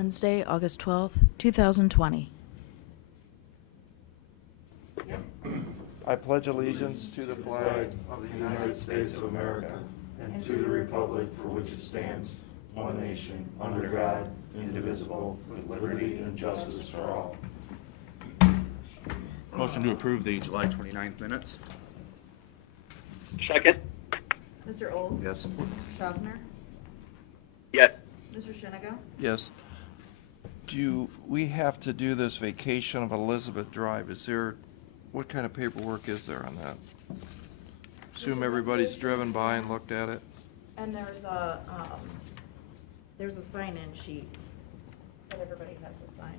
Wednesday, August 12th, 2020. I pledge allegiance to the flag of the United States of America and to the republic for which it stands, one nation, under God, indivisible, with liberty and justice for all. Motion to approve the July 29th minutes. Second. Mr. Old? Yes. Mr. Schaffner? Yes. Mr. Shenigo? Yes. Do we have to do this vacation of Elizabeth Drive? What kind of paperwork is there on that? Assume everybody's driven by and looked at it? And there's a sign-in sheet that everybody has to sign.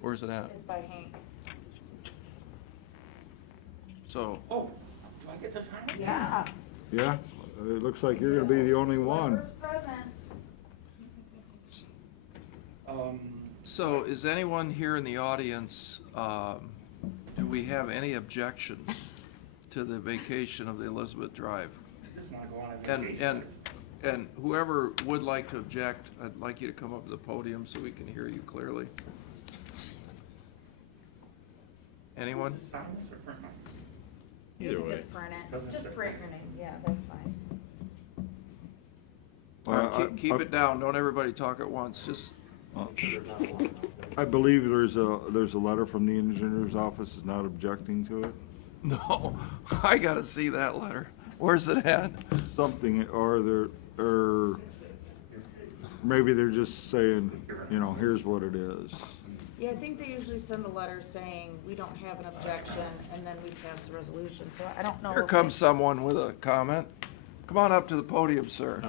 Where's it at? It's by Hank. So, Oh, do I get this time? Yeah. Yeah, it looks like you're gonna be the only one. First present. so is anyone here in the audience, do we have any objections to the vacation of the Elizabeth Drive? I just wanna go on a vacation. And whoever would like to object, I'd like you to come up to the podium so we can hear you clearly. Anyone? Sign this or print mine? You Either can way. just print it. Doesn't Just say print print. your name. Yeah, that's fine. All right, keep it down, don't everybody talk at once, just, I believe there's a letter from the engineer's office is not objecting to it. no, I gotta see that letter. Where's it at? Something, or maybe they're just saying, here's what it is. Yeah, I think they usually send a letter saying, we don't have an objection, and then we pass the resolution, so I don't know. Here if comes someone with a comment. Come on up to the podium, sir.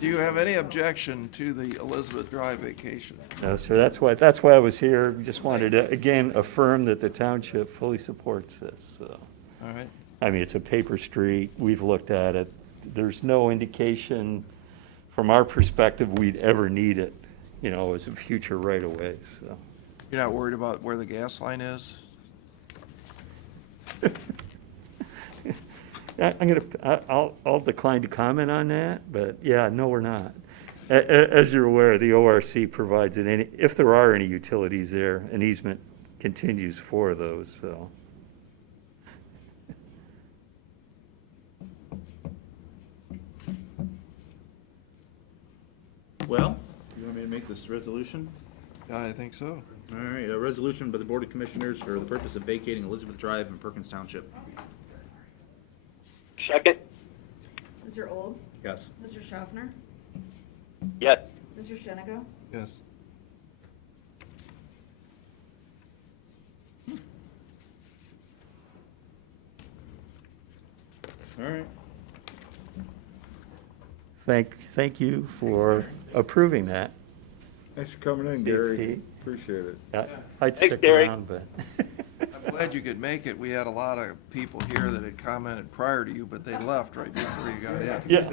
Do you have any objection to the Elizabeth Drive vacation? No, sir, that's why I was here. We just wanted to, again, affirm that the township fully supports this, so. All right, I mean, it's a paper street, we've looked at it. There's no indication, from our perspective, we'd ever need it, as a future right-of-way, so. you're not worried about where the gas line is? I'll decline to comment on that, but yeah, no, we're not. As you're aware, the ORC provides if there are any utilities there, an easement continues for those, so. Well, you want me to make this resolution? I think so. All right, a resolution by the Board of Commissioners for the purpose of vacating Elizabeth Drive in Perkins Township. Second. Mr. Old? Yes. Mr. Schaffner? Yes. Mr. Shenigo? Yes. All right. Thank you for approving that. Thanks for coming in, Steve Gary. P. Appreciate it. I'd Thanks, stick Gary. around, but. I'm glad you could make it. We had a lot of people here that had commented prior to you, but they left right before you got in. Yeah,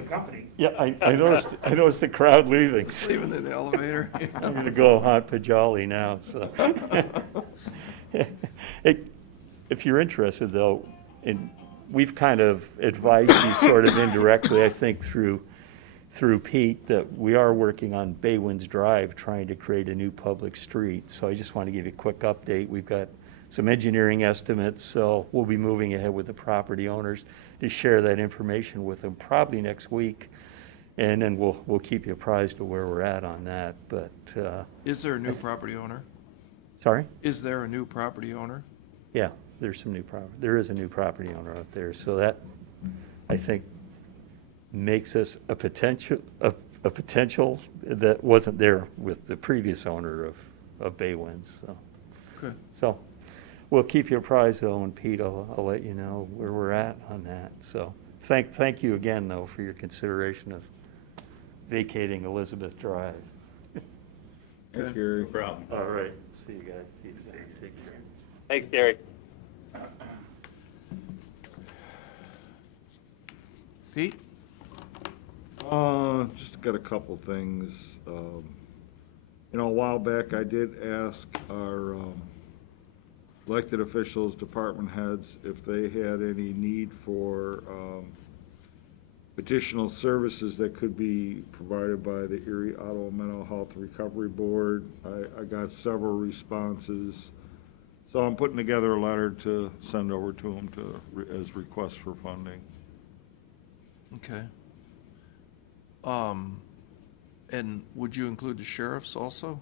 yeah, I noticed the crowd leaving. Leaving in the elevator. I'm gonna go haunt Pajali now, so. If you're interested, though, we've kind of advised you sort of indirectly, I think, through Pete, that we are working on Baywinds Drive, trying to create a new public street. So I just want to give you a quick update. We've got some engineering estimates, so we'll be moving ahead with the property owners to share that information with them probably next week. And then we'll keep you apprised of where we're at on that, but, Is there a new property owner? sorry? Is there a new property owner? Yeah, there's some new property, there is a new property owner out there, so that, I think, makes us a potential that wasn't there with the previous owner of Baywinds, so. Good. So, we'll keep you apprised, though, and Pete, I'll let you know where we're at on that, so. Thank you again, though, for your consideration of vacating Elizabeth Drive. Thanks, Gary. No problem. All right, see you guys. See you soon. Take care. Thanks, Gary. Pete? Just got a couple things. A while back, I did ask our elected officials, department heads, if they had any need for additional services that could be provided by the Erie Auto Mental Health Recovery Board. I got several responses. So I'm putting together a letter to send over to them as requests for funding. Okay. And would you include the sheriffs also?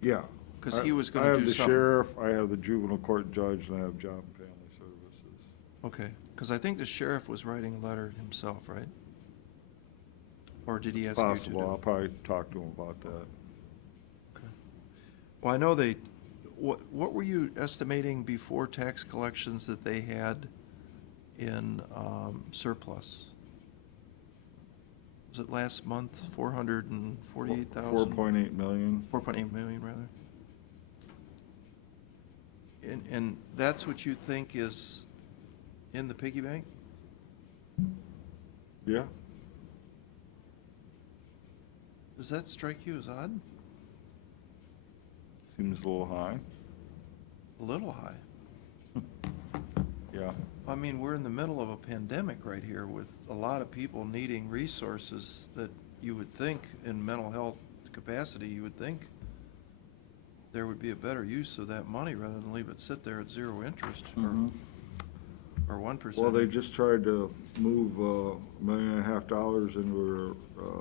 Yeah. 'Cause he was I gonna have do the something. sheriff, I have the juvenile court judge, and I have job and family services. Okay, because I think the sheriff was writing a letter himself, right? Or did he ask you to do Possible, it? I'll probably talk to him about that. Okay. Well, I know what were you estimating before tax collections that they had in surplus? Was it last month, 448,000? 4.8 million. 4.8 million, rather. And that's what you think is in the piggy bank? Yeah. Does that strike you as odd? Seems a little high. A little high. Yeah. I mean, we're in the middle of a pandemic right here with a lot of people needing resources that you would think in mental health capacity, you would think there would be a better use of that money rather than leave it sit there at zero interest or 1%. Well, they just tried to move $1.5 million into a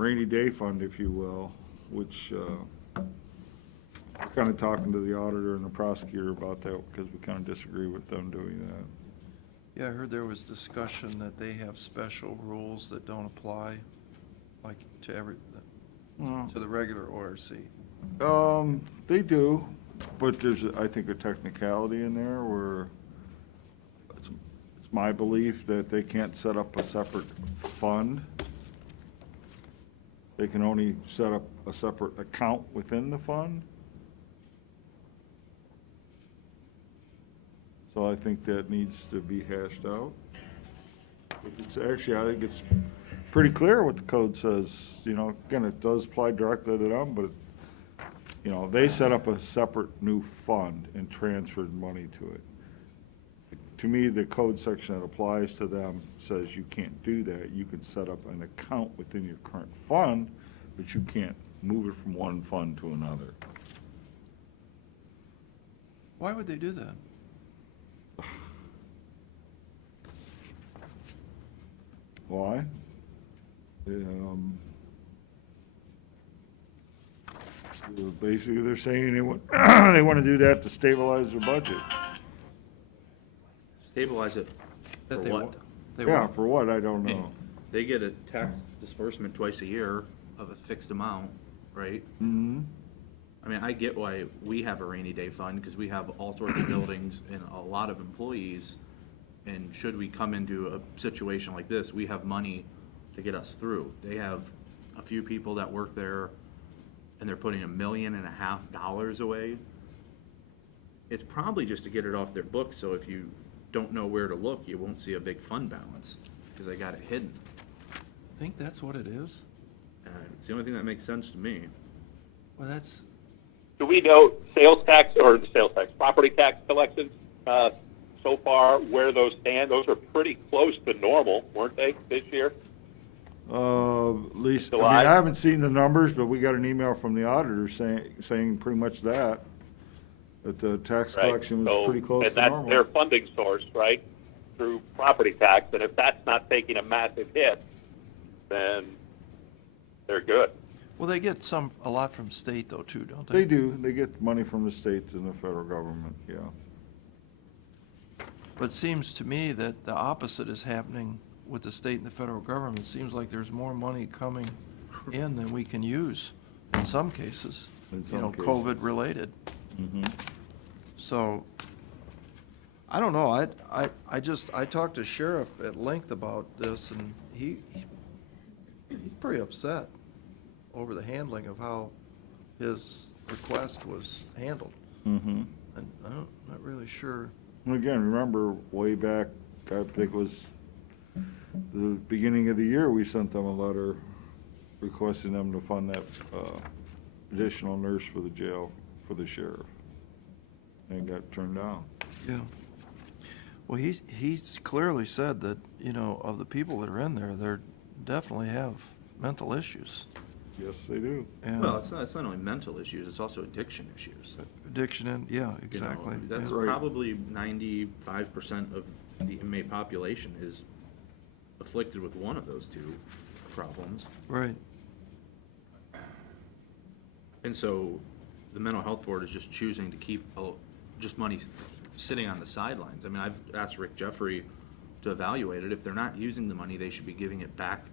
rainy day fund, if you will, which we're kind of talking to the auditor and the prosecutor about that because we kind of disagree with them doing that. Yeah, I heard there was discussion that they have special rules that don't apply, like to to the regular ORC. They do, but there's, I think, a technicality in there where it's my belief that they can't set up a separate fund. They can only set up a separate account within the fund. So I think that needs to be hashed out. It's actually, I think it's pretty clear what the code says. You know, again, it does apply directly to them, but, you know, they set up a separate new fund and transferred money to it. To me, the code section that applies to them says you can't do that. You can set up an account within your current fund, but you can't move it from one fund to another. Why would they do that? Why? Basically, they're saying they want, they want to do that to stabilize their budget. Stabilize it for That they what? want. They Yeah, want. for what, I don't know. They get a tax disbursement twice a year of a fixed amount, right? Mm-hmm. I mean, I get why we have a rainy day fund, because we have all sorts of buildings and a lot of employees. And should we come into a situation like this, we have money to get us through. They have a few people that work there, and they're putting $1.5 million away. It's probably just to get it off their books, so if you don't know where to look, you won't see a big fund balance, because they got it hidden. I think that's what it is. It's the only thing that makes sense to me. Well, that's, Do we know property tax collections so far, where those stand? Those are pretty close to normal, weren't they, this year? At least, I mean, July? I haven't seen the numbers, but we got an email from the auditor saying pretty much that the tax Right. collection was So- pretty close to And that's normal. their funding source, right, through property tax. And if that's not taking a massive hit, then they're good. well, they get a lot from state though, too, don't they? They do, they get money from the states and the federal government, yeah. But it seems to me that the opposite is happening with the state and the federal government. It seems like there's more money coming in than we can use in some cases, In some cases. COVID-related. Mm-hmm. So, I don't know, I talked to Sheriff at length about this, and he's pretty upset over the handling of how his request was handled. Mm-hmm. And I'm not really sure. And again, remember, way back, I think it was the beginning of the year, we sent them a letter requesting them to fund that additional nurse for the jail, for the sheriff, and got turned down. Yeah. Well, he's clearly said that, you know, of the people that are in there, they're definitely have mental issues. Yes, they do. And Well, it's not only mental issues, it's also addiction issues. addiction and, yeah, You know, exactly. That's yeah. Right. probably 95% of the inmate population is afflicted with one of those two problems. Right. And so the mental health board is just choosing to keep just money sitting on the sidelines. I mean, I've asked Rick Jeffrey to evaluate it. If they're not using the money, they should be giving it back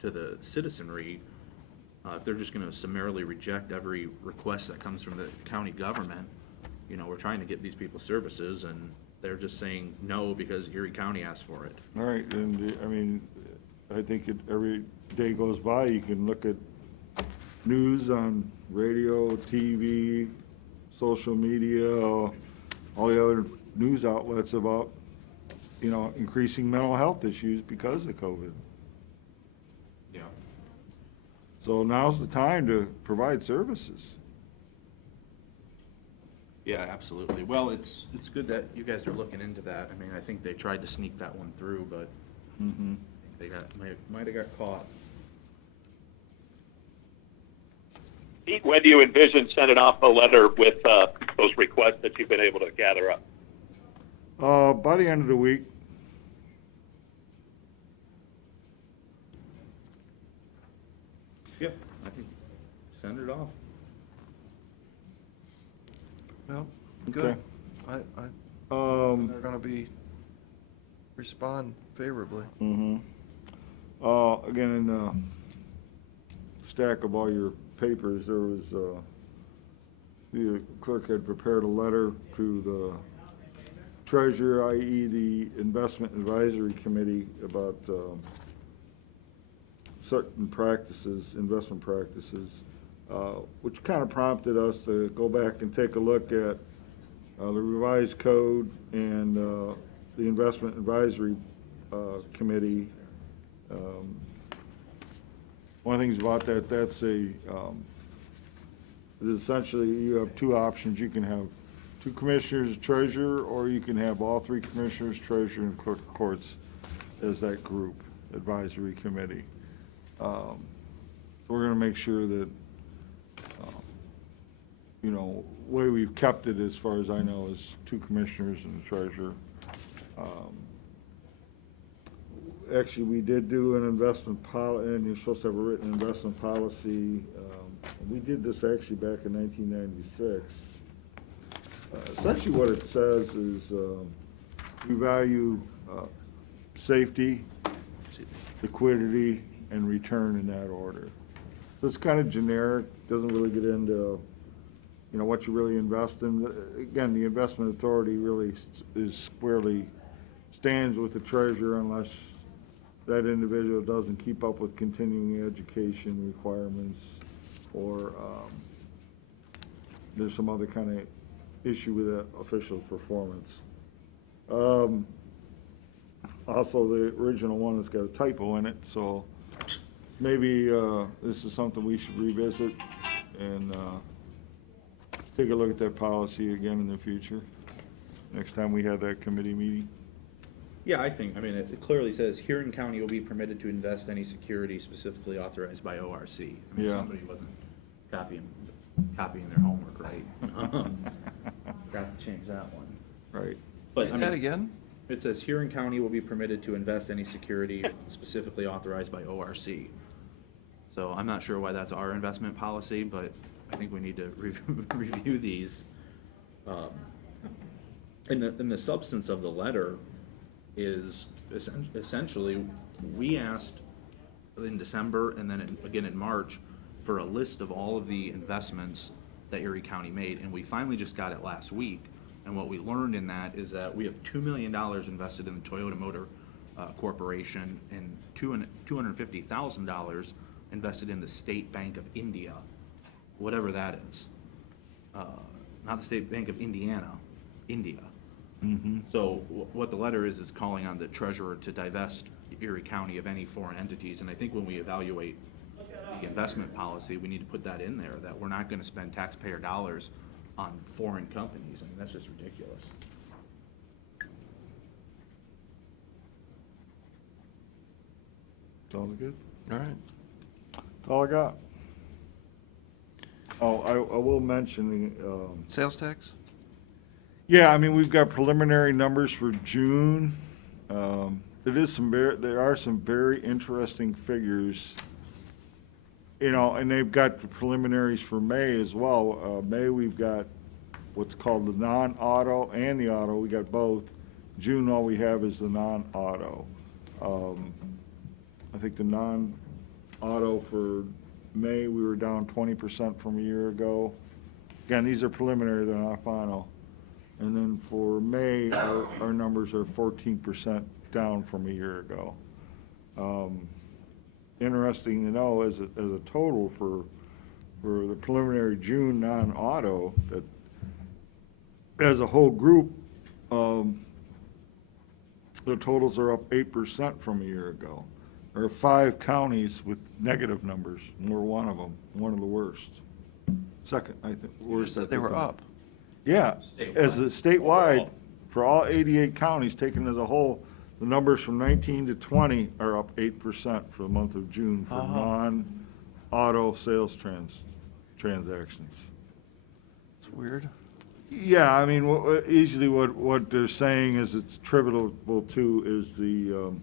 to the citizenry. If they're just gonna summarily reject every request that comes from the county government, you know, we're trying to get these people services and they're just saying no because Erie County asked for it. All right, and, I mean, I think every day goes by, you can look at news on radio, TV, social media, all the other news outlets about, you know, increasing mental health issues because of COVID. Yeah. So now's the time to provide services. Yeah, absolutely. Well, it's good that you guys are looking into that. I mean, I think they tried to sneak that one through, but Mm-hmm. they might have got caught. Pete, when do you envision sending off a letter with those requests that you've been able to gather up? By the end of the week. Yeah, I think send it off. Well, good. Okay. They're gonna respond favorably. Mm-hmm. Again, in the stack of all your papers, there was, the clerk had prepared a letter to the treasurer, i.e. the Investment Advisory Committee, about certain practices, investment practices, which kind of prompted us to go back and take a look at the revised code and the Investment Advisory Committee. One of the things about that, that's it is essentially, you have two options. You can have two commissioners, treasurer, or you can have all three commissioners, treasurer, and clerk of courts as that group, advisory committee. So we're gonna make sure that, you know, the way we've kept it, as far as I know, is two commissioners and a treasurer. Actually, we did do an investment and you're supposed to have a written investment policy. We did this actually back in 1996. Essentially what it says is, we value safety, liquidity, and return in that order. So it's kind of generic, doesn't really get into, you know, what you really invest in. Again, the investment authority really is squarely stands with the treasurer unless that individual doesn't keep up with continuing education requirements, or there's some other kind of issue with that official performance. Also, the original one has got a typo in it, so maybe this is something we should revisit and take a look at that policy again in the future, next time we have that committee meeting. Yeah, I think, I mean, it clearly says Huron County will be permitted to invest any security specifically authorized by ORC. I mean, Yeah. somebody wasn't copying their homework right. Got to change that one. Right. But, I Say that mean, again? it says Huron County will be permitted to invest any security specifically authorized by ORC. So I'm not sure why that's our investment policy, but I think we need to review these. And the substance of the letter is essentially, we asked in December and then again in March for a list of all of the investments that Erie County made, and we finally just got it last week. And what we learned in that is that we have $2 million invested in the Toyota Motor Corporation and $250,000 invested in the State Bank of India, whatever that is. Not the State Bank of Indiana, India. Mm-hmm. So what the letter is calling on the treasurer to divest Erie County of any foreign entities. And I think when we evaluate the investment policy, we need to put that in there, that we're not gonna spend taxpayer dollars on foreign companies. I mean, that's just ridiculous. Sounds good. All right. That's all I got. Oh, I will mention, Sales tax? yeah, I mean, we've got preliminary numbers for June. There are some very interesting figures, you know, and they've got the preliminaries for May as well. May, we've got what's called the non-auto and the auto, we got both. June, all we have is the non-auto. I think the non-auto for May, we were down 20% from a year ago. Again, these are preliminary, they're not final. And then for May, our numbers are 14% down from a year ago. Interesting to know, as a total for the preliminary June non-auto, that as a whole group, the totals are up 8% from a year ago. There are 5 counties with negative numbers, and we're one of them, one of the worst. Second, I think, worst. They were up. Yeah, as a statewide, Overall. for all 88 counties taken as a whole, the numbers from 19 to 20 are up 8% for the month of June for Uh-huh. non-auto sales transactions. It's weird. Yeah, I mean, easily what they're saying is it's attributable to is the, you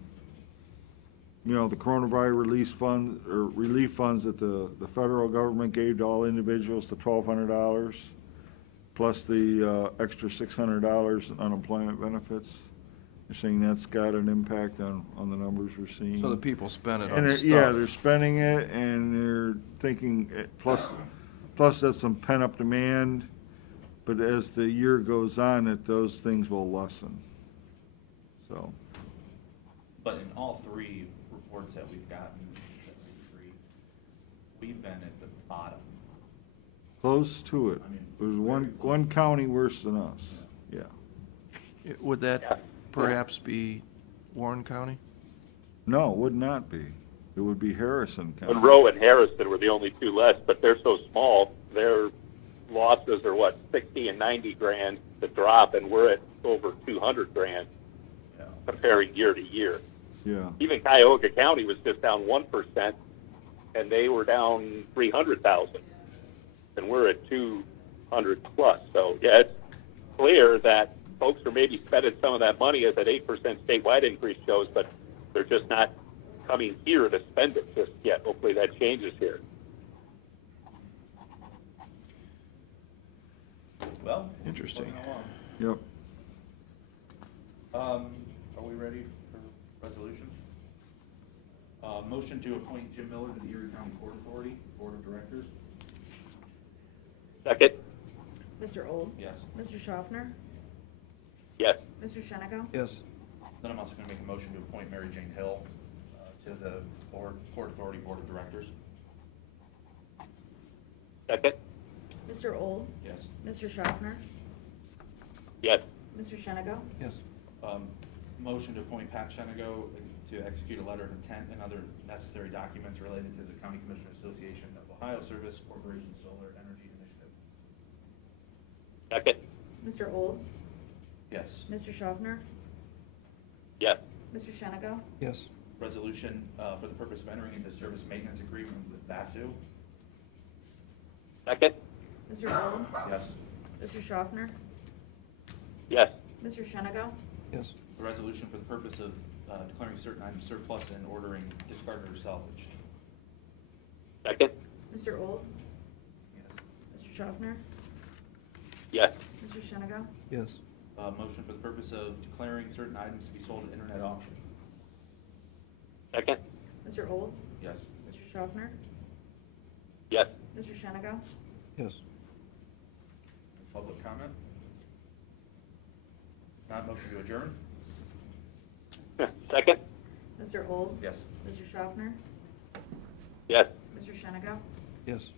know, the coronavirus relief funds that the federal government gave to all individuals, the $1,200, plus the extra $600 in unemployment benefits. They're saying that's got an impact on the numbers we're seeing. So the people spend it And on they're- stuff. yeah, they're spending it, and they're thinking, plus that's some pent-up demand, but as the year goes on, that those things will lessen. So, But in all 3 reports that we've gotten, we've been at the bottom. close to it. I mean, There's very one county worse than us, yeah. Would Yeah. that perhaps be Warren County? No, it would not be. It would be Harrison County. Monroe and Harrison were the only 2 less, but they're so small, their losses are what, 60 and 90 grand to drop, and we're at over 200 grand Yeah. comparing year to year. Yeah, Even Cuyahoga County was just down 1%, and they were down 300,000, and we're at 200 plus. So yeah, it's clear that folks are maybe spending some of that money, as that 8% statewide increase shows, but they're just not coming here to spend it just yet. Hopefully that changes here. Well. Interesting. moving along. yep. Are we ready for resolutions? Motion to appoint Jim Miller to the Erie County Port Authority Board of Directors. Second? Mr. Old? Yes. Mr. Schaffner? Yes. Mr. Shenigo? Yes. Then I'm also going to make a motion to appoint Mary Jane Hill to the Port Authority Board of Directors. Second? Mr. Old? Yes. Mr. Schaffner? Yes. Mr. Shenigo? Yes. Motion to appoint Pat Shenigo to execute a letter of intent and other necessary documents related to the County Commissioner Association of Ohio Service Corporation Solar Energy Initiative. Second? Mr. Old? Yes. Mr. Schaffner? Yes. Mr. Shenigo? Yes. Resolution for the purpose of entering into service maintenance agreement with Vasu. Second? Mr. Old? Yes. Mr. Schaffner? Yes. Mr. Shenigo? Yes. A resolution for the purpose of declaring certain items surplus and ordering discarded or salvaged. Second? Mr. Old? Yes. Mr. Schaffner? Yes. Mr. Shenigo? Yes. Motion for the purpose of declaring certain items to be sold at internet auction. Second? Mr. Old? Yes. Mr. Schaffner? Yes. Mr. Shenigo? Yes. Public comment? Not motion to adjourn? Second? Mr. Old? Yes. Mr. Schaffner? Yes. Mr. Shenigo? Yes.